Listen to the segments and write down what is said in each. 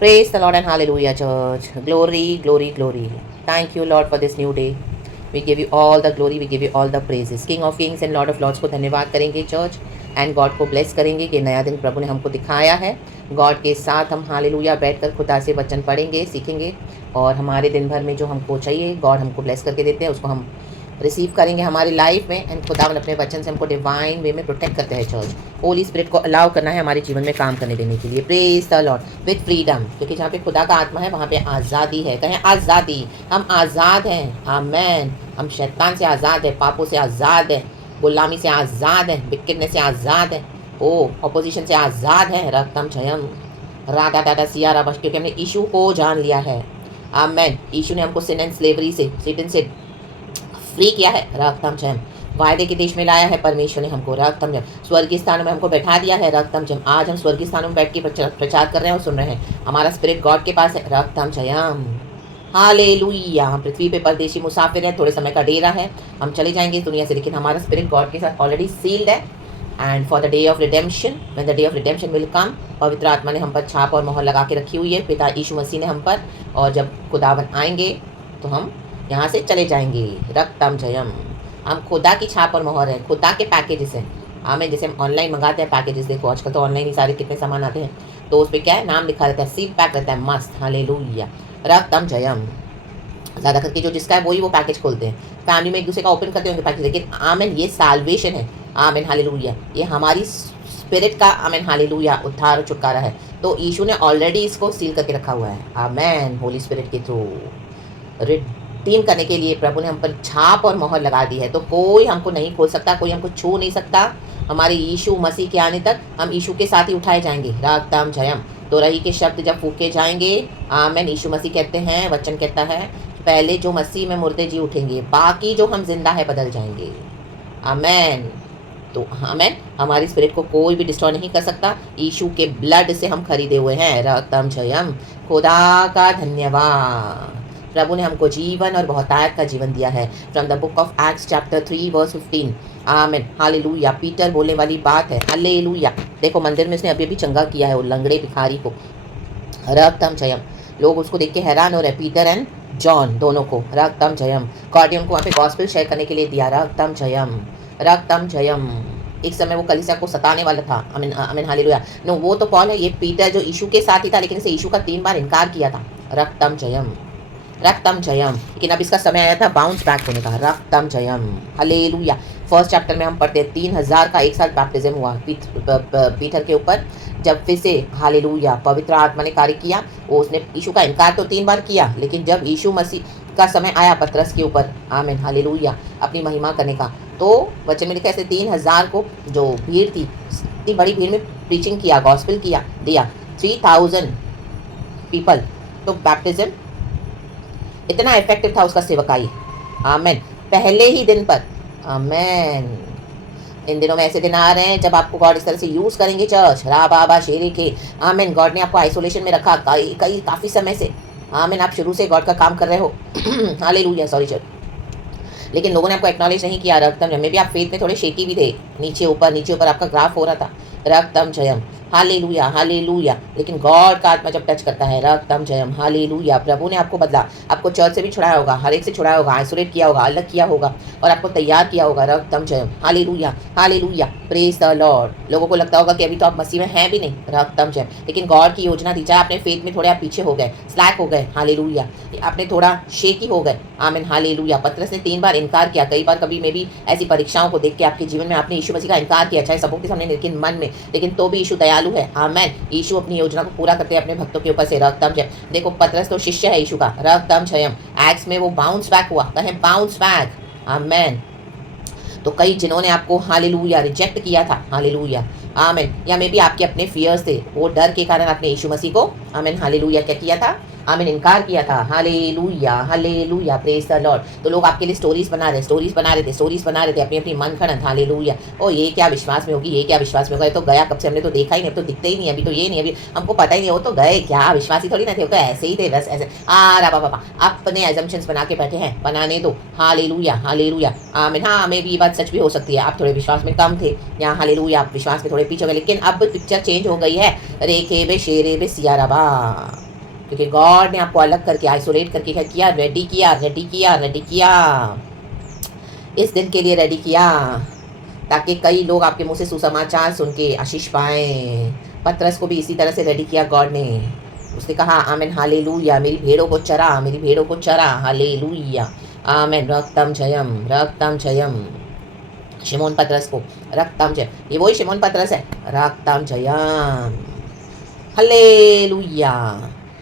Praise the Lord and hallelujah, church. Glory, glory, glory. Thank you, Lord, for this new day. We give you all the glory, we give you all the praises. King of kings and Lord of lords को धन्यवाद करेंगे church and God को bless करेंगे कि नया दिन प्रभु ने हमको दिखाया है। गॉड के साथ हम हालेलुया बैठकर खुदा से वचन पढ़ेंगे, सीखेंगे और हमारे दिन भर में जो हमको चाहिए गॉड हमको ब्लेस करके देते हैं उसको हम रिसीव करेंगे हमारी लाइफ में। एंड खुदावन अपने वचन से हमको डिवाइन वे में प्रोटेक्ट करते हैं चर्च। होली स्पिरिट को अलाउ करना है हमारे जीवन में काम करने देने के लिए। Praise the Lord with freedom, क्योंकि जहाँ पे खुदा का आत्मा है वहाँ पे आज़ादी है। कहें आज़ादी, हम आज़ाद हैं। आमेन। हम शैतान से आज़ाद है, पापों से आज़ाद है, गुलामी से आज़ाद है, विकेटनेस से आज़ाद है, ओ अपोजिशन से आज़ाद है। रक्तम जयम राधा दादा सियारा बश, क्योंकि हमने यीशु को जान लिया है। आमेन। यीशु ने हमको सिन एंड स्लेवरी से, सेटन से फ्री किया है। रक्तम जयम वायदे के देश में लाया है परमेश्वर ने हमको। रक्तम जयम स्वर्गीय स्थानों में हमको बैठा दिया है। रक्तम जयम आज हम स्वर्गीय स्थानों में बैठ के प्रचार कर रहे हैं और सुन रहे हैं। हमारा स्पिरिट गॉड के पास है। रक्तम जयम हालेलुया। हम पृथ्वी पे परदेशी मुसाफिर हैं, थोड़े समय का डेरा है, हम चले जाएंगे इस दुनिया से, लेकिन हमारा स्पिरिट गॉड के साथ ऑलरेडी सील्ड है। And for the day of redemption, when the day of redemption will come, पवित्र आत्मा ने हम पर छाप और मोहर लगा के रखी हुई है, पिता यीशु मसीह ने हम पर। और जब खुदावन आएंगे तो हम यहाँ से चले जाएंगे। रक्तम जयम, हम खुदा की छाप और मोहर है, खुदा के पैकेजेस हैं। हमें जैसे हम ऑनलाइन मंगाते हैं पैकेजेस, देखो आजकल तो ऑनलाइन ही सारे कितने सामान आते हैं, तो उस पर क्या है नाम लिखा रहता है, सील पैक रहता है, मस्त। हालेलुया। रक्तम जयम ज़्यादा करके जो जिसका है वही वो पैकेज खोलते हैं। फैमिली में एक दूसरे का ओपन करते होंगे पैकेज, लेकिन आमेन ये साल्वेशन है। Amen hallelujah. ये हमारी स्पिरिट का आमेन हालेलुया उद्धार और छुटकारा है। तो यीशु ने ऑलरेडी इसको सील करके रखा हुआ है। आमेन। होली स्पिरिट के थ्रू रिडीम करने के लिए प्रभु ने हम पर छाप और मोहर लगा दी है, तो कोई हमको नहीं खोल सकता, कोई हमको छू नहीं सकता। हमारे यीशु मसीह के आने तक हम यीशु के साथ ही उठाए जाएंगे। रक्तम जयम। तो रही के शब्द जब फूके जाएंगे, आमेन, यीशु मसीह कहते हैं, वचन कहता है, पहले जो मसीह में मुर्दे जी उठेंगे, बाकी जो हम जिंदा है बदल जाएंगे। आमेन। तो आमेन, हमारी स्पिरिट को कोई भी डिस्ट्रॉय नहीं कर सकता। यीशु के ब्लड से हम खरीदे हुए हैं। रक्तम जयम। खुदा का धन्यवाद। प्रभु ने हमको जीवन और बहुतायत का जीवन दिया है। From the book of Acts chapter 3 verse 15। Amen hallelujah. Peter बोलने वाली बात है। हालेलुया। देखो मंदिर में उसने अभी चंगा किया है वो लंगड़े भिखारी को। रक्तम जयम। लोग उसको देख के हैरान हो रहे हैं, पीटर एंड जॉन दोनों को। रक्तम जयम। गॉड ने उनको वहाँ पे गॉस्पेल शेयर करने के लिए दिया। रक्तम जयम। रक्तम जयम। एक समय वो कलीसिया को सताने वाला था। आमीन आमीन हालेलुया। नो, वो तो पॉल है, ये पीटर जो यीशु के साथ ही था, लेकिन इसे यीशु का 3 बार इनकार किया था। रक्तम जयम। रक्तम जयम। लेकिन अब इसका समय आया था बाउंस बैक होने का। रक्तम जयम। हालेलुया। फर्स्ट चैप्टर में हम पढ़ते हैं 3000 का एक साथ बैप्टिज्म हुआ पीटर के ऊपर, जब फिर से हालेलुया पवित्र आत्मा ने कार्य किया। वो उसने यीशु का इनकार तो 3 बार किया, लेकिन जब यीशु मसीह का समय आया पतरस के ऊपर, आमीन हालेलुया, अपनी महिमा करने का, तो वचन में लिखा ऐसे 3000 को जो भीड़ थी, इतनी बड़ी भीड़ में प्रीचिंग किया, गॉस्पेल किया, दिया 3000 पीपल। तो बैप्टिज्म इतना इफेक्टिव था उसका सेवकाई। आमेन। पहले ही दिन पर। आमेन। इन दिनों में ऐसे दिन आ रहे हैं जब आपको गॉड इस तरह से यूज़ करेंगे चर्च। रा बाबा शेरी के। आमेन। गॉड ने आपको आइसोलेशन में रखा काफ़ी समय से। आमेन। आप शुरू से गॉड का काम कर रहे हो। हालेलुया। सॉरी चर्च, लेकिन लोगों ने आपको एक्नॉलेज नहीं किया। रक्तम में भी आप फेथ में थोड़े शेकी भी थे, नीचे ऊपर आपका ग्राफ हो रहा था। रक्तम जयम। Hallelujah hallelujah. लेकिन गॉड का आत्मा जब टच करता है, रक्तम जयम हालेलुया, प्रभु ने आपको बदला, आपको चर्च से भी छुड़ाया होगा, हर एक से छुड़ाया होगा, आइसोलेट किया होगा, अलग किया होगा और आपको तैयार किया होगा। रक्तम जयम hallelujah hallelujah. Praise the Lord. लोगों को लगता होगा कि अभी तो आप मसीह में हैं भी नहीं। रक्तम जयम। लेकिन गॉड की योजना थी, चाहे आपने फेथ में थोड़े आप पीछे हो गए, स्लैक हो गए, हालेलुया, आपने थोड़ा शेकी हो गए, आमीन हालेलुया। पतरस ने 3 बार इनकार किया। कई बार कभी में भी ऐसी परीक्षाओं को देख के आपके जीवन में आपने यीशु मसीह का इनकार किया, चाहे सबों के सामने लेकिन मन में, लेकिन तो भी यीशु दयालु है। आमीन। यीशु अपनी योजना को पूरा करते हैं अपने भक्तों के ऊपर से। रक्तम जयम। देखो पतरस तो शिष्य है यीशु का। रक्तम जयम। एक्ट्स में वो बाउंस बैक हुआ, कहें बाउंस बैक। आमीन। तो कई जिन्होंने आपको हालेलुया रिजेक्ट किया था, हालेलुया, आमीन, या मे भी आपके अपने फियर्स थे, वो डर के कारण आपने यीशु मसीह को, आमीन हालेलुया, क्या किया था, आमीन इनकार किया था। Hallelujah hallelujah, praise the Lord. तो लोग आपके लिए स्टोरीज बना रहे थे अपनी अपनी मन खड़न। हालेलुया। ओ ये क्या विश्वास में होगी, ये क्या विश्वास में होगा, ये तो गया कब से, हमने तो देखा ही नहीं, अब तो दिखते ही नहीं, अभी तो ये नहीं, अभी हमको पता ही नहीं, वो तो गए, क्या विश्वास ही थोड़ी ना थे, वो तो ऐसे ही थे, बस ऐसे बाबा अपने एजम्पशंस बना के बैठे हैं, बनाने दो। हालेलुया हालेलुया आमीन। हाँ, मे भी ये बात सच भी हो सकती है, आप थोड़े विश्वास में कम थे, यहाँ हालेलुया आप विश्वास में थोड़े पीछे हो गए, लेकिन अब पिक्चर चेंज हो गई है। रेखे बे शेरे बे सियाराबा, क्योंकि गॉड ने आपको अलग करके, आइसोलेट करके क्या किया, रेडी किया, इस दिन के लिए रेडी किया, ताकि कई लोग आपके मुंह से सुसमाचार सुन के आशीष पाएं। पतरस को भी इसी तरह से रेडी किया गॉड ने। उसने कहा आमेन हालेलुया, मेरी भेड़ों को चरा, हालेलुया आमेन। रक्तम जयम शिमोन पतरस को रक्तम जयम, ये वही शिमोन पतरस है, रक्तम जयम हालेलुया।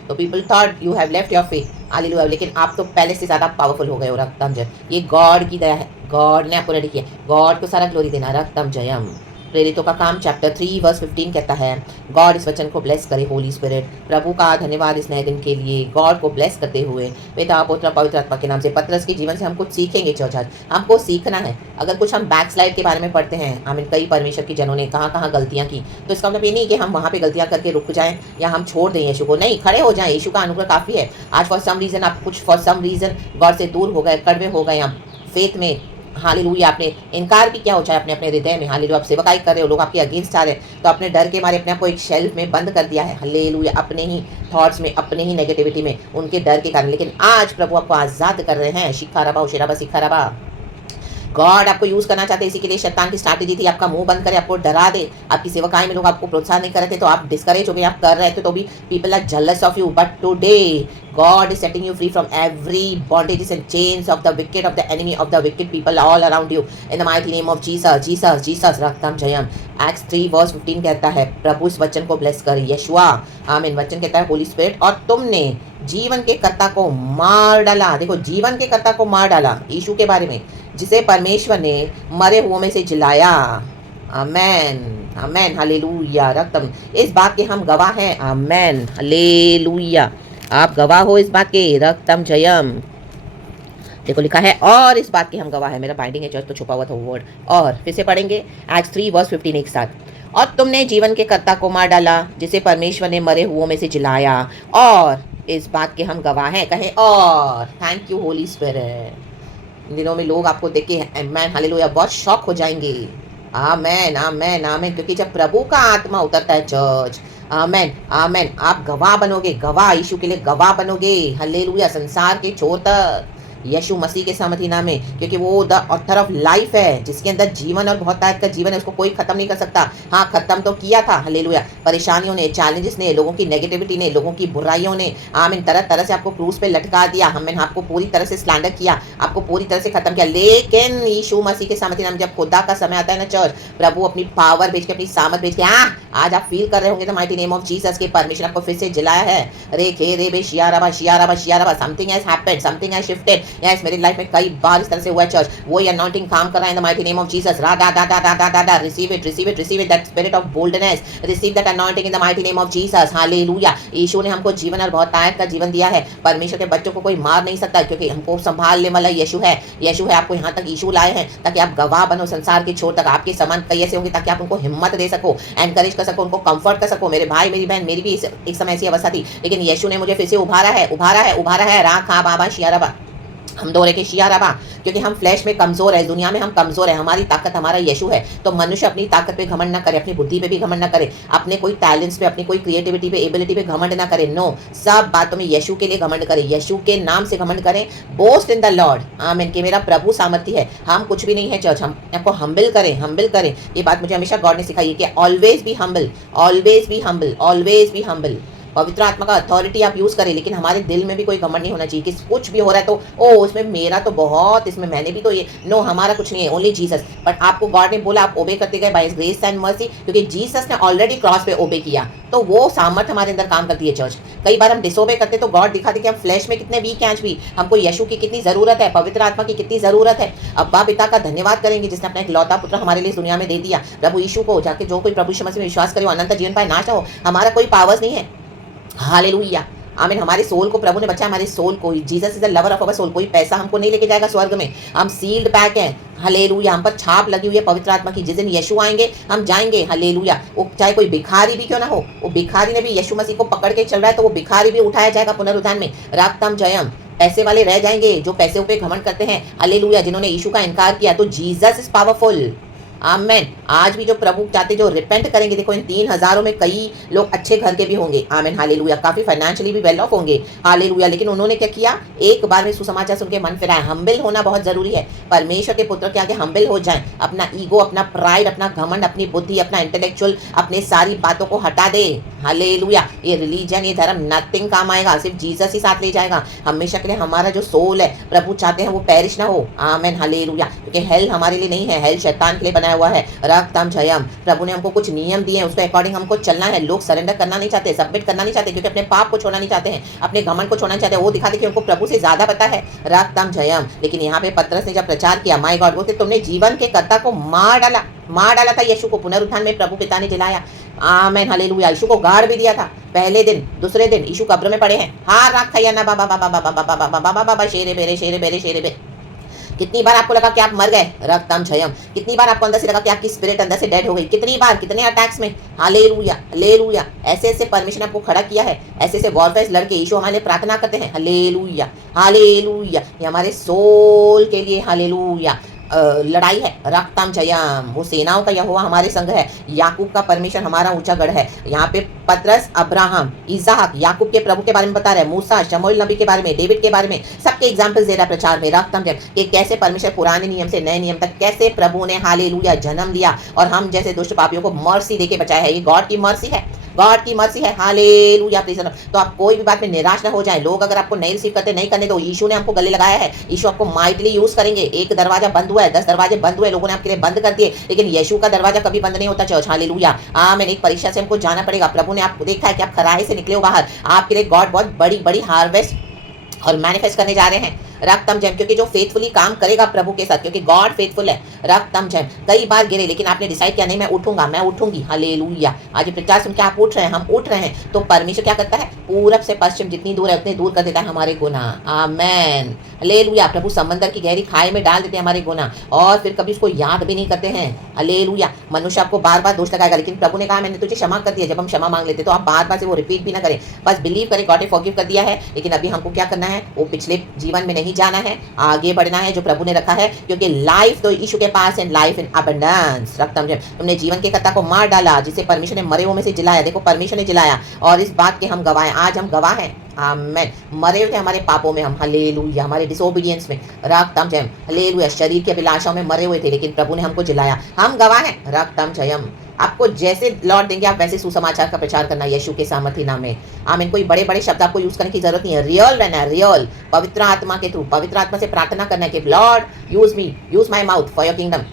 तो people thought you have left your faith, hallelujah, लेकिन आप तो पहले से ज़्यादा पावरफुल हो गए हो। रक्तम जयम, ये गॉड की दया है, गॉड ने आपको रेडी किया, गॉड को सारा ग्लोरी देना। रक्तम जयम। प्रेरितों का काम चैप्टर 3 वर्स 15 कहता है, गॉड इस वचन को ब्लेस करे, होली स्पिरिट। प्रभु का धन्यवाद इस नए दिन के लिए, गॉड को ब्लेस करते हुए पिता पुत्र पवित्र आत्मा के नाम से। पतरस के जीवन से हम कुछ सीखेंगे चर्च, आज हमको सीखना है। अगर कुछ हम बैकस्लाइड के बारे में पढ़ते हैं, आमीन, कई परमेश्वर के जनों ने कहाँ कहाँ गलतियाँ की, तो इसका मतलब ये नहीं कि हम वहाँ पे गलतियाँ करके रुक जाएं या हम छोड़ दें यीशु को, नहीं, खड़े हो जाएं। यीशु का अनुग्रह काफ़ी है। आज फॉर सम रीज़न आप कुछ फॉर सम रीज़न गॉड से दूर हो गए, कड़वे हो गए, आप फेथ में, हालेलुया, आपने इनकार भी किया हो, चाहे अपने अपने हृदय में, हालेलुया, आप सेवकाई कर रहे हो, लोग आपके अगेंस्ट आ रहे हैं, तो अपने डर के मारे अपने आप को एक शेल्फ में बंद कर दिया है, हालेलुया, अपने ही थॉट्स में, अपने ही नेगेटिविटी में, उनके डर के कारण। लेकिन आज प्रभु आपको आज़ाद कर रहे हैं। शिखाराबा उशेराबा सिखाराबा, गॉड आपको यूज करना चाहते हैं। इसी के लिए शैतान की स्ट्रैटेजी थी, आपका मुंह बंद करे, आपको डरा दे। आपकी सेवकाई में लोग आपको प्रोत्साहन नहीं कर रहे थे, तो आप डिस्करेज हो गए, आप कर रहे थे, तो भी people are jealous of you. But today God is setting you free from every bondages and chains of the wicked, of the enemy, of the wicked people all around you. In the mighty name of Jesus, रक्तम Jayam. Acts 3 verse 15 कहता है, प्रभु इस वचन को bless कर, यशुआ आमीन। वचन कहता है होली स्पिरिट, और तुमने जीवन के कर्ता को मार डाला। देखो, जीवन के कर्ता को मार डाला, यीशु के बारे में, जिसे परमेश्वर ने मरे हुओं में से जिलाया। आमेन आमेन हालेलुया। रक्तम, इस बात के हम गवाह हैं। आमेन हालेलुया, आप गवाह हो इस बात के। रक्तम जयम, देखो लिखा है, और इस बात के हम गवाह है। मेरा बाइंडिंग है चर्च, तो छुपा हुआ था वो वर्ड। और फिर से पढ़ेंगे एक्ट्स 3 वर्स 15 एक साथ। और तुमने जीवन के कर्ता को मार डाला, जिसे परमेश्वर ने मरे हुओं में से जिलाया, और इस बात के हम गवाह हैं। कहें और। Thank you Holy Spirit. इन दिनों में लोग आपको देख के आमेन हालेलुया बहुत शॉक हो जाएंगे। आमेन आमेन आमेन, क्योंकि जब प्रभु का आत्मा उतरता है चर्च, आमेन आमेन, आप गवाह बनोगे, गवाह, यीशु के लिए गवाह बनोगे। हालेलुया, संसार के छोर तक, यीशु मसीह के सामर्थी नाम में, क्योंकि वो द ऑथर ऑफ लाइफ है, जिसके अंदर जीवन और बहुत ताकत का जीवन है, उसको कोई खत्म नहीं कर सकता। हाँ, खत्म तो किया था, हालेलुया, परेशानियों ने, चैलेंजेस ने, लोगों की नेगेटिविटी ने, लोगों की बुराइयों ने, आमीन, तरह तरह से आपको क्रूज पे लटका दिया। हमें आपको पूरी तरह से स्लैंडर किया, आपको पूरी तरह से खत्म किया। लेकिन यीशु मसीह के सामर्थी नाम, जब खुदा का समय आता है ना चर्च, प्रभु अपनी पावर भेज के, अपनी सामर्थ भेज के, आज आप फील कर रहे होंगे the mighty name of Jesus के परमेश्वर आपको फिर से जिलाया है। रे खे रे बे शियाराबा शियाराबा शियाराबा, something has happened, something has shifted. Yes, मेरी लाइफ में कई बार इस तरह से हुआ है चर्च। वो ये अनॉइंटिंग काम कर रहा है in the mighty name of Jesus. रा दा दा दा दा दा दा दा, receive it, receive it, receive it, that spirit of boldness, receive that anointing in the mighty name of Jesus. Hallelujah. यीशु ने हमको जीवन और बहुत ताकत का जीवन दिया है। परमेश्वर के बच्चों को कोई मार नहीं सकता, क्योंकि हमको संभालने वाला यीशु है। यीशु है, आपको यहाँ तक यीशु लाए हैं ताकि आप गवाह बनो संसार के छोर तक। आपके समान कई ऐसे होंगे ताकि आप उनको हिम्मत दे सको, एनकरेज कर सको, उनको कंफर्ट कर सको। मेरे भाई, मेरी बहन, मेरी भी एक समय ऐसी अवस्था थी, लेकिन यीशु ने मुझे फिर से उभारा है, उभारा है, उभारा है। रा खा बाबा शियाराबा, हम दो के शियाराबा, क्योंकि हम फ्लैश में कमजोर है, दुनिया में हम कमजोर है। हमारी ताकत हमारा यीशु है। तो मनुष्य अपनी ताकत पे घमंड ना करे, अपनी बुद्धि पे भी घमंड ना करे, अपने कोई टैलेंट्स पे, अपनी कोई क्रिएटिविटी पे, एबिलिटी पे घमंड ना करे। नो, सब बातों में यीशु के लिए घमंड करें, यीशु के नाम से घमंड करें। बोस्ट इन द लॉर्ड, आमीन, कि मेरा प्रभु सामर्थी है, हम कुछ भी नहीं है चर्च। हम आपको हम्बल करें, हम्बल करें। ये बात मुझे हमेशा गॉड ने सिखाई है कि always be humble, always be humble, always be humble. पवित्र आत्मा का अथॉरिटी आप यूज करें, लेकिन हमारे दिल में भी कोई घमंड नहीं होना चाहिए कि कुछ भी हो रहा है तो ओ उसमें मेरा तो बहुत, इसमें मैंने भी तो ये, नो, हमारा कुछ नहीं है, ओनली जीसस। बट आपको गॉड ने बोला, आप ओबे करते गए बाय ग्रेस एंड मर्सी, क्योंकि जीसस ने ऑलरेडी क्रॉस पे ओबे किया, तो वो सामर्थ हमारे अंदर काम करती है चर्च। कई बार हम डिसोबे करते तो गॉड दिखाते कि हम फ्लैश में कितने वीक हैं आज भी, हमको यीशु की कितनी जरूरत है, पवित्र आत्मा की कितनी जरूरत है। अब्बा पिता का धन्यवाद करेंगे जिसने अपना एक लौता पुत्र हमारे लिए इस दुनिया में दे दिया। प्रभु यीशु को जाके जो कोई प्रभु यीशु मसीह में विश्वास करे, अनंत जीवन पाए, नाश हो। हमारा कोई पावर्स नहीं है, हालेलुया। आमीन। हमारे सोल को प्रभु ने बचाया, हमारे सोल को। Jesus is the lover of our soul. कोई पैसा हमको नहीं लेके जाएगा स्वर्ग में। हम सील्ड पैक हैं, हालेलुया। हम पर छाप लगी हुई है पवित्र आत्मा की। जिस दिन यीशु आएंगे हम जाएंगे, हालेलुया। वो चाहे कोई भिखारी भी क्यों ना हो, वो भिखारी ने भी यीशु मसीह को पकड़ के चल रहा है, तो वो भिखारी भी उठाया जाएगा पुनरुत्थान में। राक्तम जयम। पैसे वाले रह जाएंगे जो पैसे पे घमंड करते हैं, हालेलुया, जिन्होंने यीशु का इनकार किया। तो जीसस इज पावरफुल। आमेन। आज भी जो प्रभु चाहते जो रिपेंट करेंगे, देखो इन 3,000 में कई लोग अच्छे घर के भी होंगे, आमेन, हालेलुया, काफी फाइनेंशियली भी वेल ऑफ होंगे, हालेलुया। लेकिन उन्होंने क्या किया, एक बार में सुसमाचार सुन के मन फिराया। हम्बिल होना बहुत जरूरी है। परमेश्वर के पुत्र के आगे हम्बिल हो जाए। अपना ईगो, अपना प्राइड, अपना घमंड, अपनी बुद्धि, अपना इंटेलेक्चुअल, अपने सारी बातों को हटा दे, हालेलुया। ये रिलीजन, ये धर्म नथिंग काम आएगा, सिर्फ जीसस ही साथ ले जाएगा हमेशा के लिए। हमारा जो सोल है, प्रभु चाहते हैं वो पेरिश ना हो, आमेन, हालेलुया। क्योंकि हेल हमारे लिए नहीं है, हेल शैतान के लिए बनाया हुआ है। रक्तम जयम। प्रभु ने हमको कुछ नियम दिए हैं, उसके अकॉर्डिंग हमको चलना है। लोग सरेंडर करना नहीं चाहते, सबमिट करना नहीं चाहते, क्योंकि अपने पाप को छोड़ना नहीं चाहते हैं, अपने घमंड को छोड़ना नहीं चाहते। वो दिखाते कि उनको प्रभु से ज्यादा पता है। रक्तम जयम। लेकिन यहाँ पे पतरस ने जब प्रचार किया, माय गॉड, बोलते तुमने जीवन के कर्ता को मार डाला था यीशु को। पुनरुत्थान में प्रभु पिता ने जिलाया, आमेन, हालेलुया। यीशु को गाड़ भी दिया था। पहले दिन, दूसरे दिन यीशु कब्र में पड़े हैं। हाँ राखया ना बाबा बाबा बाबा बाबा बाबा बाबा बाबा शेरे बेरे शेरे बेरे शेरे बेरे। कितनी बार आपको लगा कि आप मर गए, रक्तम जयम। कितनी बार आपको अंदर से लगा कि आपकी स्पिरिट अंदर से डेड हो गई, कितनी बार, कितने अटैक्स में, हालेलुया, हालेलुया। ऐसे ऐसे परमेश्वर ने आपको खड़ा किया है, ऐसे ऐसे वॉरफेयर लड़के यीशु हमारे लिए प्रार्थना करते हैं, हालेलुया, हालेलुया। ये हमारे सोल के लिए, हालेलुया, लड़ाई है। रक्तम जयम। वो सेनाओं का यहोवा हमारे संग है। याकूब का परमेश्वर हमारा ऊंचा गढ़ है। यहाँ पे पतरस अब्राहम, इसहाक, याकूब के प्रभु के बारे में बता रहे हैं, मूसा, शमूएल नबी के बारे में, डेविड के बारे में, सबके एग्जाम्पल्स दे रहा है प्रचार में। रक्तम जयम कि कैसे परमेश्वर पुराने नियम से नए नियम तक कैसे प्रभु ने, हालेलुया, जन्म लिया और हम जैसे दुष्ट पापियों को मर्सी देके बचाया है। ये गॉड की मर्सी है, गॉड की मर्सी है, हालेलुया। तो आप कोई भी बात में निराश ना हो जाए। लोग अगर आपको नहीं रिसीव करते, नहीं करने दो। यीशु ने हमको गले लगाया है, यीशु आपको माइटली यूज करेंगे। एक दरवाजा बंद हुआ है, 10 दरवाजे बंद हुए, लोगों ने आपके लिए बंद कर दिए, लेकिन यीशु का दरवाजा कभी बंद नहीं होता चर्च, हालेलुया। मैंने एक परीक्षा से हमको जाना पड़ेगा। प्रभु ने आपको देखा है कि आप खराहे से निकले हो बाहर। आपके लिए गॉड बहुत बड़ी बड़ी हार्वेस्ट और मैनिफेस्ट करने जा रहे हैं। रक्तम जैम, क्योंकि जो फेथफुली काम करेगा प्रभु के साथ, क्योंकि गॉड फेथफुल है। रक्तम जैम। कई बार गिरे, लेकिन आपने डिसाइड किया नहीं मैं उठूंगा, मैं उठूंगी, हालेलुया। आज प्रचार सुन के आप उठ रहे हैं, हम उठ रहे हैं, तो परमेश्वर क्या करता है, पूरब से पश्चिम जितनी दूर है उतने दूर कर देता है हमारे गुनाह, आमेन, हालेलुया। प्रभु समंदर की गहरी खाई में डाल देते हैं हमारे गुनाह, और फिर कभी उसको याद भी नहीं करते हैं, हालेलुया। मनुष्य आपको बार बार दोष लगाएगा, लेकिन प्रभु ने कहा मैंने तुझे क्षमा कर दिया। जब हम क्षमा मांग लेते तो आप बार बार से वो रिपीट भी ना करें, बस बिलीव करें, गॉड ने फॉरगिव कर दिया है। लेकिन अभी हमको क्या करना है, वो पिछले जीवन में नहीं जाना है, आगे बढ़ना है जो प्रभु ने रखा है, क्योंकि लाइफ तो यीशु के पास है, लाइफ इन अबंडेंस। रक्तम जैम। तुमने जीवन के कर्ता को मार डाला, जिसे परमेश्वर ने मरे हुए में से जिलाया। देखो परमेश्वर ने जिलाया, और इस बात के हम गवाह हैं। आज हम गवाह हैं, आमेन। मरे हुए थे हमारे पापों में हम, हालेलुया, हमारे डिसोबीडियंस में, रक्तम जयम, हालेलुया। शरीर की अभिलाषाओं में मरे हुए थे, लेकिन प्रभु ने हमको जिलाया, हम गवाह हैं, रक्तम जयम। आपको जैसे लॉर्ड देंगे आप वैसे सुसमाचार का प्रचार करना यीशु के सामर्थी नाम में, आमीन। कोई बड़े बड़े शब्द आपको यूज करने की जरूरत नहीं है, रियल रहना है, रियल, पवित्र आत्मा के थ्रू, पवित्र आत्मा से प्रार्थना करना है कि Lord use me, use my mouth for your kingdom,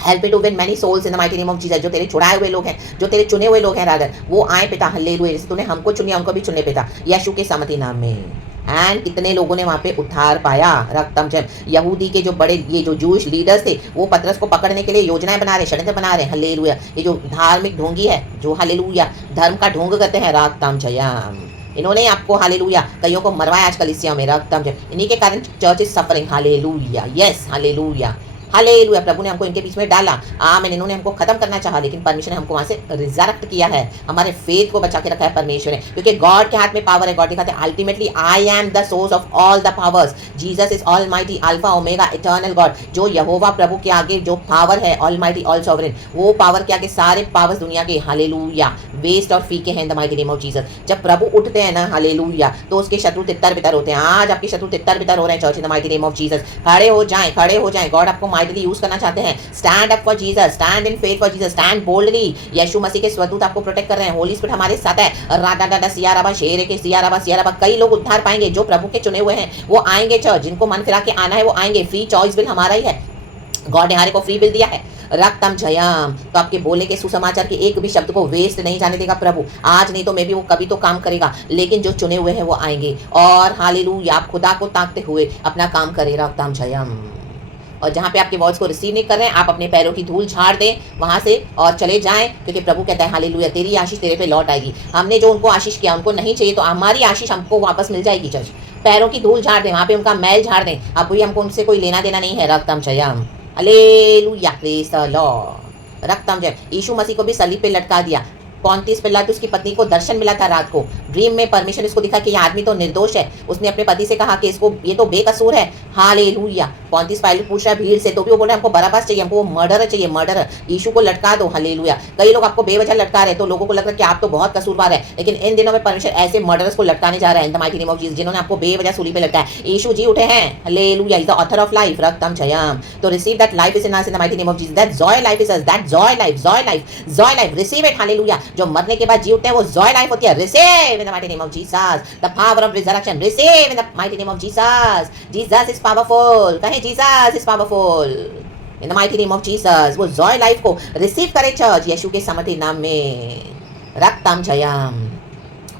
help me to win many souls in the mighty name of Jesus. जो तेरे छुड़ाए हुए लोग हैं, जो तेरे चुने हुए लोग हैं रादर, वो आए पिता, हालेलुया। जैसे तूने हमको चुनिया उनको भी चुने पिता, यीशु के सामर्थी नाम में। एंड कितने लोगों ने वहां पे उद्धार पाया, रक्तम जैम। यहूदी के जो बड़े, ये जो जूश लीडर्स थे, वो पतरस को पकड़ने के लिए योजनाएं बना रहे, षड्यंत्र बना रहे, हालेलुया। ये जो धार्मिक ढोंगी है, जो हालेलुया धर्म का ढोंग करते हैं, रक्तम जयम, इन्होंने आपको, हालेलुया, कईयों को मरवाया आज कलीसिया में, रक्तम जयम। इन्हीं के कारण church is suffering, hallelujah, yes, hallelujah, hallelujah. प्रभु ने हमको इनके बीच में डाला, आमीन। इन्होंने हमको खत्म करना चाहा, लेकिन परमेश्वर ने हमको वहां से रिजरेक्ट किया है, हमारे फेथ को बचा के रखा है परमेश्वर ने, क्योंकि गॉड के हाथ में पावर है। गॉड दिखाते हैं ultimately I am the source of all the powers, Jesus is almighty, alpha omega, eternal God. जो यहोवा प्रभु के आगे जो पावर है, ऑलमाइटी, ऑल सॉवरेन, वो पावर के आगे सारे पावर्स दुनिया के, हालेलुया, वेस्ट और फीके हैं इन the mighty name of Jesus. जब प्रभु उठते हैं ना, हालेलुया, तो उसके शत्रु तितर बितर होते हैं। आज आपके शत्रु तितर बितर हो रहे हैं church in the mighty name of Jesus. खड़े हो जाएं, खड़े हो जाएं। गॉड आपको माइटली यूज करना चाहते हैं। Stand up for Jesus, stand in faith for Jesus, stand boldly. यीशु मसीह के स्वदूत आपको प्रोटेक्ट कर रहे हैं, होली स्पिरिट हमारे साथ है, राडा डाडा सियाराबा शेरे के सियाराबा सियाराबा। कई लोग उद्धार पाएंगे, जो प्रभु के चुने हुए हैं वो आएंगे चर्च, जिनको मन फिरा के आना है वो आएंगे। फ्री चॉइस बिल हमारा ही है, गॉड ने हमारे को फ्री बिल दिया है, रक्तम जयम। तो आपके बोले के सुसमाचार के एक भी शब्द को वेस्ट नहीं जाने देगा प्रभु। आज नहीं तो मे भी वो कभी तो काम करेगा, लेकिन जो चुने हुए हैं वो आएंगे, और हालेलुया, आप खुदा को ताकते हुए अपना काम करें, रक्तम जयम। और जहाँ पे आपके वर्ड्स को रिसीव नहीं कर रहे हैं, आप अपने पैरों की धूल झाड़ दें वहाँ से और चले जाएं, क्योंकि प्रभु कहता है हालेलुया, तेरी आशीष तेरे पे लौट आएगी। हमने जो उनको आशीष किया उनको नहीं चाहिए, तो हमारी आशीष हमको वापस मिल जाएगी। चर्च पैरों की धूल झाड़ दें, वहाँ पे उनका मैल झाड़ दें। अब वही हमको उनसे कोई लेना देना नहीं है। रक्तम जयम, हालेलुया, प्रेज द लॉर्ड। रक्तम जय। यीशु मसीह को भी सलीब पे लटका दिया। पौंतीस पिलातुस की पत्नी को दर्शन मिला था रात को, ड्रीम में परमेश्वर इसको दिखा कि ये आदमी तो निर्दोष है। उसने अपने पति से कहा कि इसको, ये तो बेकसूर है। हालेलुया। पौंतीस पिलातुस पूछ रहा है भीड़ से, तो भी वो बोल रहा है हमको बराबस चाहिए, हमको मर्डर चाहिए, मर्डर। यीशु को लटका दो। हालेलुया। कई लोग आपको बेवजह लटका रहे, तो लोगों को लग रहा है कि आप तो बहुत कसूरवार है, लेकिन इन दिनों में परमेश्वर ऐसे मर्डरर्स को लटकाने जा रहा है in the mighty name of Jesus, जिन्होंने आपको बेवजह सूली पे लटकाया। यीशु जी उठे हैं। Hallelujah. He is the author of life. रक्तम जयम। तो receive that life is in us in the mighty name of Jesus. That joy life is us. That joy life, joy life, joy life, receive it. Hallelujah. जो मरने के बाद उठते हैं वो जॉय लाइफ होती है। Receive in the mighty name of Jesus the power of resurrection. Receive in the mighty name of Jesus. Jesus is powerful. कहें Jesus is powerful in the mighty name of Jesus. वो joy life को receive करे church, यीशु के समर्थी नाम में। रक्तम जयम।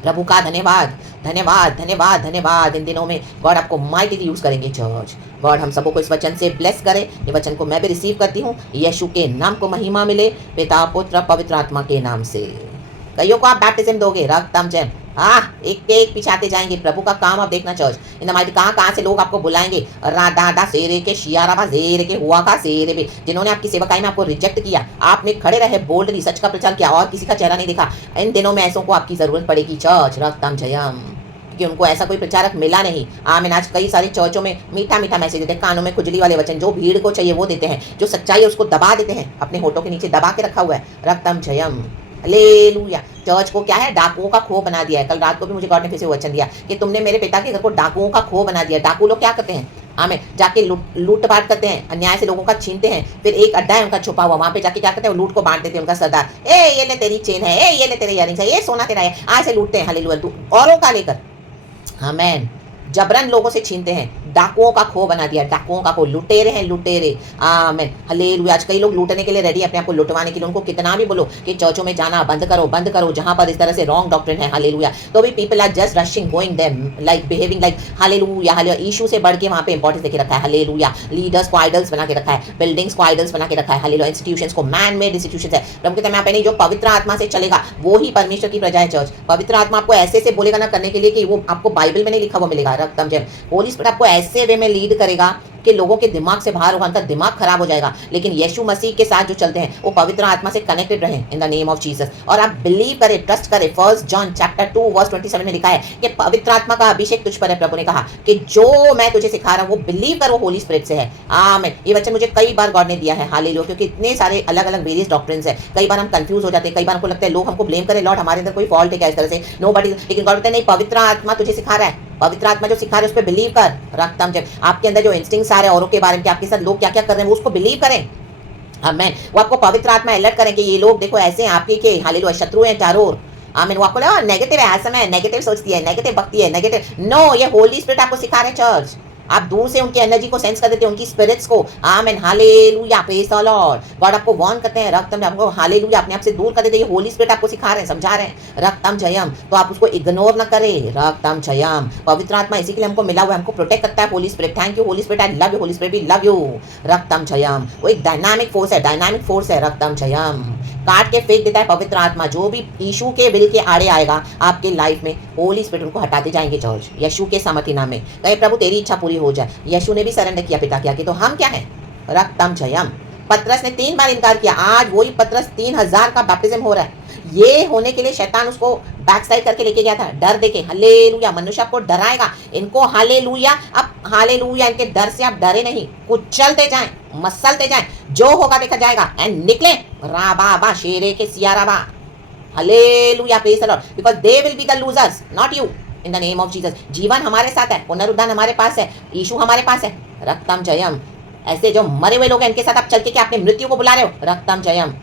प्रभु का धन्यवाद, धन्यवाद, धन्यवाद, धन्यवाद। इन दिनों में गॉड आपको माइटली यूज करेंगे चर्च। गॉड हम सबको इस वचन से ब्लेस करे। ये वचन को मैं भी रिसीव करती हूँ। यीशु के नाम को महिमा मिले, पिता पुत्र पवित्र आत्मा के नाम से। कईयों को आप बैप्टिज्म दोगे। रक्तम जय। एक एक पिछाते जाएंगे। प्रभु का काम आप देखना चर्च। इन द माइटी कहाँ से लोग आपको बुलाएंगे। राधा सेरे के शियाराबा जेरे के हुआ का सेरे पे, जिन्होंने आपकी सेवकाई में आपको रिजेक्ट किया, आपने खड़े रहे, बोल्डली सच का प्रचार किया और किसी का चेहरा नहीं दिखा। इन दिनों में ऐसों को आपकी जरूरत पड़ेगी चर्च। रक्तम जयम। कि उनको ऐसा कोई प्रचारक मिला नहीं। आमीन। आज कई सारी चर्चों में मीठा मीठा मैसेज देते हैं, कानों में खुजली वाले वचन, जो भीड़ को चाहिए वो देते हैं, जो सच्चाई है उसको दबा देते हैं, अपने होठों के नीचे दबा के रखा हुआ है। रक्तम जयम। हालेलुया। चर्च को क्या है, डाकुओं का खो बना दिया है। कल रात को भी मुझे गॉड ने फिर से वचन दिया कि तुमने मेरे पिता के घर को डाकुओं का खो बना दिया। डाकू लोग क्या करते हैं, हमें जाके लूटपाट करते हैं, अन्याय से लोगों का छीनते हैं। फिर एक अड्डा है उनका छुपा हुआ, वहां पे जाके क्या करते हैं, लूट को बांट देते हैं। उनका सरदार, ए ये ले तेरी चेन है, ए ये ले तेरे इयररिंग्स है, ये सोना तेरा है, आज से लूटते हैं। हालेलुया। औरों का लेकर, आमीन, जबरन लोगों से छीनते हैं। डाकुओं का खो बना दिया, डाकुओं का खो। लुटेरे हैं, लुटेरे। आमीन। हालेलुया। आज कई लोग लूटने के लिए रेडी, अपने आप को लुटवाने के लिए। उनको कितना भी बोलो कि चर्चों में जाना बंद करो, बंद करो, जहां पर इस तरह से रॉन्ग डॉक्ट्रिन है। हालेलुया। तो भी people are just rushing, going them, like behaving like. Hallelujah. Hallelujah. यीशु से बढ़ के वहां पे इंपॉर्टेंस देके रखा है। हालेलुया। लीडर्स को आइडल्स बना के रखा है, बिल्डिंग्स को आइडल्स बना के रखा है। हालेलुया। इंस्टीट्यूशंस को मैन मेड इंस्टीट्यूशंस है। प्रभु कहते हैं मैं पे नहीं, जो पवित्र आत्मा से चलेगा वो ही परमेश्वर की प्रजा है चर्च। पवित्र आत्मा आपको ऐसे से बोलेगा ना करने के लिए कि वो आपको बाइबल में नहीं लिखा हुआ मिलेगा। रक्तम जय। होली स्पिरिट आपको ऐसे वे में लीड करेगा कि लोगों के दिमाग से बाहर होगा, उनका दिमाग खराब हो जाएगा। लेकिन यीशु मसीह के साथ जो चलते हैं वो पवित्र आत्मा से कनेक्टेड रहें इन द नेम ऑफ जीसस। और आप बिलीव करें, ट्रस्ट करें। 1 जॉन चैप्टर 2 वर्स 27 में लिखा है कि पवित्र आत्मा का अभिषेक तुझ पर है। प्रभु ने कहा कि जो मैं तुझे सिखा रहा हूँ वो बिलीव कर, वो होली स्पिरिट से है। आमीन। ये वचन मुझे कई बार गॉड ने दिया है। हालेलुया। क्योंकि इतने सारे अलग अलग वेरियस डॉक्ट्रिन्स है, कई बार हम कंफ्यूज हो जाते हैं। कई बार हमको लगता है लोग हमको ब्लेम करें, लॉर्ड हमारे अंदर कोई फॉल्ट है क्या, इस तरह से नोबडी। लेकिन गॉड कहते हैं नहीं, पवित्र आत्मा तुझे सिखा रहा है। पवित्र आत्मा जो सिखा रहे हैं उस पर बिलीव कर। रक्तम जब आपके अंदर जो इंस्टिंक्ट्स आ रहे हैं औरों के बारे में, आपके साथ लोग क्या क्या कर रहे हैं, वो उसको बिलीव करें। आमीन। वो आपको पवित्र आत्मा अलर्ट करें कि ये लोग देखो ऐसे हैं आपके के, हालेलुया, शत्रु हैं चारों ओर। आमीन। वो आपको लगा नेगेटिव है, समय नेगेटिव सोचती है, नेगेटिव बकती है, नेगेटिव। नो, ये होली स्पिरिट आपको सिखा रहे हैं चर्च। आप दूर से उनकी एनर्जी को सेंस कर देते हैं, उनकी स्पिरिट्स को। आमीन। Hallelujah. Praise the Lord. God आपको वार्न करते हैं, रक्तम आपको हालेलुया अपने आप से दूर कर देते हैं। होली स्पिरिट आपको सिखा रहे हैं, समझा रहे हैं। रक्तम जयम। तो आप उसको इग्नोर ना करें। रक्तम जयम। पवित्र आत्मा इसी के लिए हमको मिला हुआ है, हमको प्रोटेक्ट करता है Holy Spirit. Thank you Holy Spirit, I love you Holy Spirit, we love you. रक्तम जयम। वो एक डायनामिक फोर्स है, डायनामिक फोर्स है। रक्तम जयम। काट के फेंक देता है पवित्र आत्मा। जो भी यीशु के विल के आड़े आएगा आपके लाइफ में, होली स्पिरिट उनको हटाते जाएंगे चर्च, यीशु के समर्थी नाम में। कहे प्रभु तेरी इच्छा पूरी हो जाए। यीशु ने भी सरेंडर किया पिता के आगे, तो हम क्या है। रक्तम जयम। पतरस ने 3 बार इनकार किया, आज वही पतरस 3000 का बैप्टिज्म हो रहा है। ये होने के लिए शैतान उसको बैक साइड करके लेके गया था, डर देके। हालेलुया। मनुष्य आपको डराएगा, इनको हालेलुया। अब हालेलुया, इनके डर से आप डरे नहीं, कुचलते जाएं, मसलते जाएं, जो होगा देखा जाएगा। एंड निकले राबा शेरे के सियाराबा। Hallelujah. Praise the Lord. Because they will be the losers, not you, in the name of Jesus. जीवन हमारे साथ है, पुनरुद्धान हमारे पास है, यीशु हमारे पास है। रक्तम जयम। ऐसे जो मरे हुए लोग हैं इनके साथ आप चल के क्या अपने मृत्यु को बुला रहे हो। रक्तम जयम।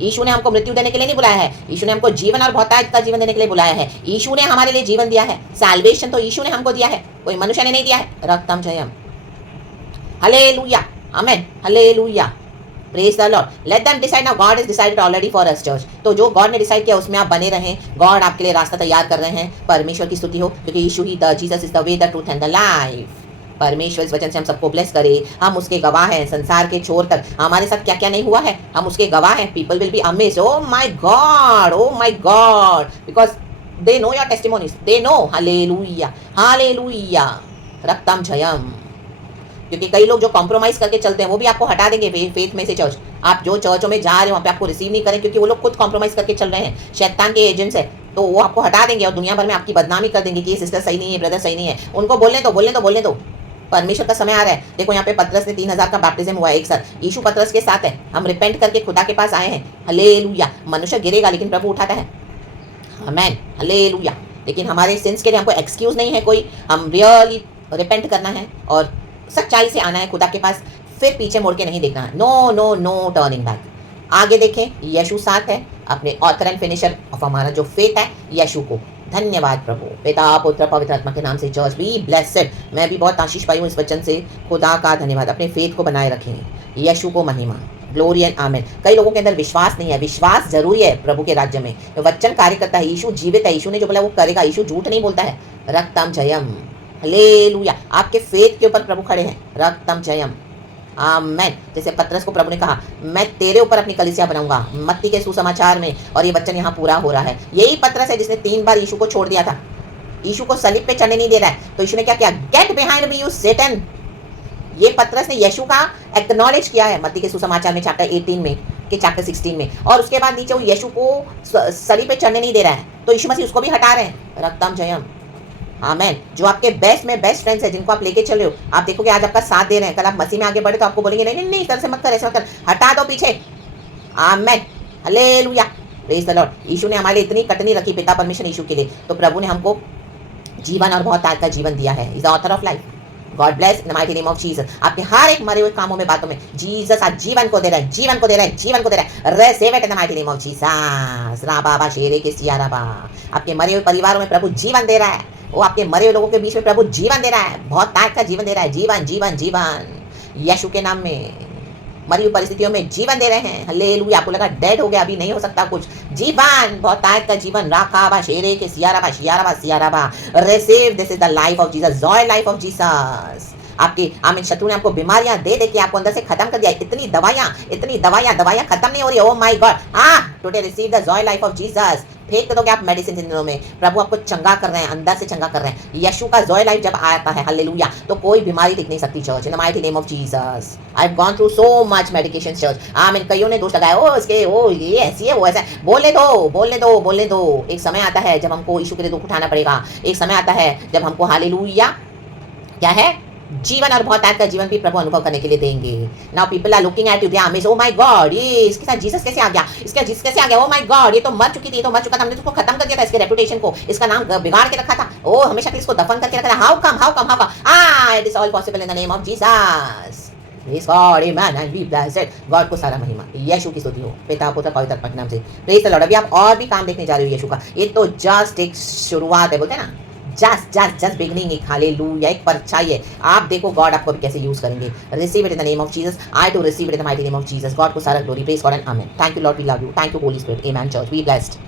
यीशु ने हमको मृत्यु देने के लिए नहीं बुलाया है, यीशु ने हमको जीवन और बहुतायत का जीवन देने के लिए बुलाया है। यीशु ने हमारे लिए जीवन दिया है, सैल्वेशन तो यीशु ने हमको दिया है, कोई मनुष्य ने नहीं दिया है। रक्तम जयम। हालेलुया। आमीन। Hallelujah. Praise the Lord. Let them decide. Now God is decided already for us church. तो जो गॉड ने डिसाइड किया उसमें आप बने रहें। गॉड आपके लिए रास्ता तैयार कर रहे हैं। परमेश्वर की स्तुति हो, क्योंकि यीशु ही the Jesus is the way the truth and the life. परमेश्वर इस वचन से हम सबको ब्लेस करे, हम उसके गवाह हैं संसार के छोर तक। हमारे साथ क्या क्या नहीं हुआ है, हम उसके गवाह हैं। People will be amazed, oh my God, because they know your testimonies, they know. Hallelujah, hallelujah, रक्तम जयम। क्योंकि कई लोग जो कॉम्प्रोमाइज करके चलते हैं वो भी आपको हटा देंगे फेथ में से। चर्च, आप जो चर्चों में जा रहे हो वहाँ पे आपको रिसीव नहीं करें, क्योंकि वो लोग खुद कॉम्प्रोमाइज करके चल रहे हैं, शैतान के एजेंट्स है। तो वो आपको हटा देंगे और दुनिया भर में आपकी बदनामी कर देंगे कि ये सिस्टर सही नहीं है, ब्रदर सही नहीं है। उनको बोलने दो। परमेश्वर का समय आ रहा है। देखो यहाँ पे पतरस ने 3000 का बैप्टिज्म हुआ एक साथ। यीशु पतरस के साथ है। हम रिपेंट करके खुदा के पास आए हैं। हालेलुया। मनुष्य गिरेगा लेकिन प्रभु उठाता है। आमेन, हालेलुया। लेकिन हमारे सिंस के लिए हमको एक्सक्यूज नहीं है कोई। हम रियली रिपेंट करना है और सच्चाई से आना है खुदा के पास, फिर पीछे मुड़ के नहीं देखना है। No turning back. आगे देखें, यीशु साथ है, अपने ऑथर एंड फिनिशर ऑफ हमारा जो फेथ है यीशु को। धन्यवाद प्रभु, पिता पुत्र पवित्र आत्मा के नाम से। Church be blessed. मैं भी बहुत आशीष पाई हूँ इस वचन से। खुदा का धन्यवाद। अपने फेथ को बनाए रखें। यीशु को महिमा, ग्लोरी एंड आमेन। कई लोगों के अंदर विश्वास नहीं है। विश्वास जरूरी है प्रभु के राज्य में। वचन कार्य करता है। यीशु जीवित है। यीशु ने जो बोला वो करेगा। यीशु झूठ नहीं बोलता है। रक्तम जयम, हालेलुया। आपके फेथ के ऊपर प्रभु खड़े हैं। रक्तम जयम, आमेन। जैसे पतरस को प्रभु ने कहा, मैं तेरे ऊपर अपनी कलीसिया बनाऊंगा, मत्ती के सुसमाचार में। और ये वचन यहाँ पूरा हो रहा है। यही पतरस है जिसने 3 बार यीशु को छोड़ दिया था। यीशु को सलीब पे चढ़ने नहीं दे रहा है, तो यीशु ने क्या किया? Get behind me you Satan. ये पतरस ने यीशु का एक्नॉलेज किया है मत्ती के सुसमाचार में चैप्टर 18 में कि चैप्टर 16 में। और उसके बाद नीचे वो यीशु को सलीब पे चढ़ने नहीं दे रहा है, तो यीशु मसीह उसको भी हटा रहे हैं। रक्तम जयम, आमेन। जो आपके बेस्ट में बेस्ट फ्रेंड्स है, जिनको आप लेके चल रहे हो, आप देखोगे आज आपका साथ दे रहे हैं, कल आप मसीह में आगे बढ़े तो आपको बोलेंगे नहीं नहीं नहीं, इस तरह से मत कर, ऐसे मत कर, हटा दो पीछे। आमेन, हालेलुया, प्रेज द लॉर्ड। यीशु ने हमारे लिए इतनी कटनी रखी, पिता परमेश्वर यीशु के लिए, तो प्रभु ने हमको जीवन और बहुत आज का जीवन दिया है। Is the author of life. God bless in the mighty name of Jesus. आपके हर एक मरे हुए कामों में, बातों में जीसस आज जीवन को दे रहा है, जीवन को दे रहा है, जीवन को दे रहा है। Receive it in the mighty name of Jesus. राबा शेरे के सिया राबा। आपके मरे हुए परिवारों में प्रभु जीवन दे रहा है। वो आपके मरे हुए लोगों के बीच में प्रभु जीवन दे रहा है, बहुत ताकत का जीवन दे रहा है। जीवन जीवन जीवन यीशु के नाम में मरी हुई परिस्थितियों में जीवन दे रहे हैं। हालेलुया। आपको लगा डेड हो गया, अभी नहीं हो सकता कुछ, जीवन, बहुत ताकत का जीवन। राखाबा शेरे के सियाराबा सियाराबा सियाराबा। Receive, this is the life of Jesus, joy life of Jesus. आपके आमिन शत्रु ने आपको बीमारियां दे दे के आपको अंदर से खत्म कर दिया। इतनी दवाइयां खत्म नहीं हो रही। Oh my God, today receive the Joy life of Jesus. फेंक दोगे आप मेडिसिन इन दिनों में, प्रभु आपको चंगा कर रहे हैं, अंदर से चंगा कर रहे हैं। यीशु का जॉय लाइफ जब आता है, हालेलुया, तो कोई बीमारी टिक नहीं सकती। Church, in the mighty name of Jesus. I have gone through so much medication church. आमीन। कईयों ने दोष लगाया, ओ इसके ओ ये ऐसी है वो ऐसा है। बोलने दो। एक समय आता है जब हमको यीशु के लिए दुख उठाना पड़ेगा। एक समय आता है जब हमको हालेलुया क्या है, जीवन और बहुत ताकत का जीवन भी प्रभु अनुभव करने के लिए देंगे। Now people are looking at you, they are amazed, oh my God, ये इसके साथ जीसस कैसे आ गया, इसका जीसस कैसे आ गया, ओ माय गॉड, ये तो मर चुकी थी, ये तो मर चुका था, हमने तो उसको खत्म कर दिया था, इसके रेपुटेशन को, इसका नाम बिगाड़ के रखा था, ओ हमेशा के इसको दफन करके रखा था। How come it is all possible in the name of Jesus. Praise God, amen and be blessed. God को सारा महिमा, यीशु की स्तुति हो, पिता पुत्र पवित्र आत्मा के नाम से। Praise the Lord. अभी आप और भी काम देखने जा रहे हो यीशु का। ये तो जस्ट एक शुरुआत है, बोलते हैं ना, जस्ट बिगिनिंग। एक हालेलुया, एक परछाई है। आप देखो गॉड आपको कैसे यूज करेंगे। Receive it in the name of Jesus. I too receive it in the mighty name of Jesus. God को सारा glory, praise God and amen. Thank you Lord, we love you. Thank you Holy Spirit. Amen. Church be blessed.